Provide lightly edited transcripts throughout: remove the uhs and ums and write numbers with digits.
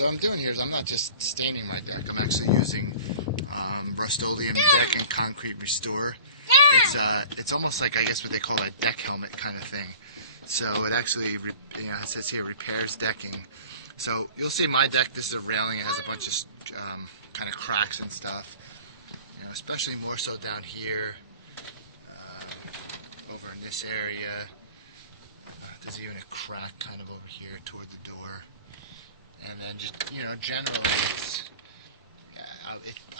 what I'm doing here is I'm not just staining my deck. I'm actually using Rustoleum deck and concrete restore. It's almost like, I guess, what they call a deck helmet kind of thing. So it actually, it says here, repairs decking. So you'll see my deck. This is a railing. It has a bunch of kind of cracks and stuff. Especially more so down here, over in this area. There's even a crack kind of over here toward the door. And then just, generally,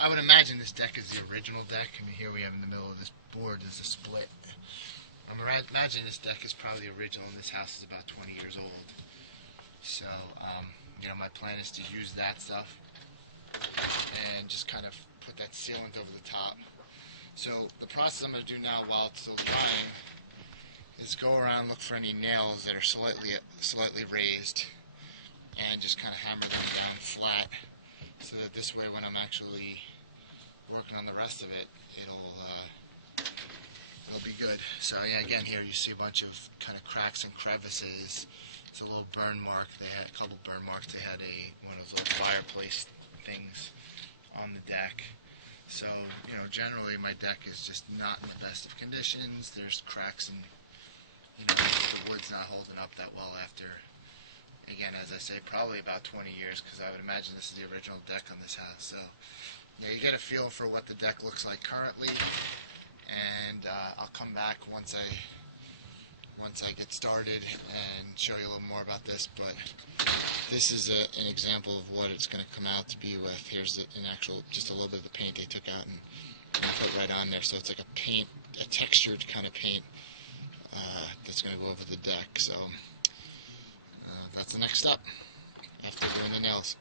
I would imagine this deck is the original deck. I mean, here we have in the middle of this board is a split. I'm imagining this deck is probably original, and this house is about 20 years old. So, my plan is to use that stuff and just kind of put that sealant over the top. So the process I'm going to do now while it's still drying is go around, look for any nails that are slightly raised, and just kind of hammer them down flat, so that this way when I'm actually working on the rest of it, it'll be good. So yeah, again, here you see a bunch of kind of cracks and crevices. It's a little burn mark. They had a couple burn marks. They had one of those little fireplace things on the deck. So, generally my deck is just not in the best of conditions. There's cracks and, the wood's not holding up that well after, again, as I say, probably about 20 years, because I would imagine this is the original deck on this house. So, you get a feel for what the deck looks like currently, and I'll come back once I get started and show you a little more about this. But this is an example of what it's going to come out to be with. Here's just a little bit of the paint they took out and put right on there. So it's like a textured kind of paint that's going to go over the deck. So that's the next step after doing the nails.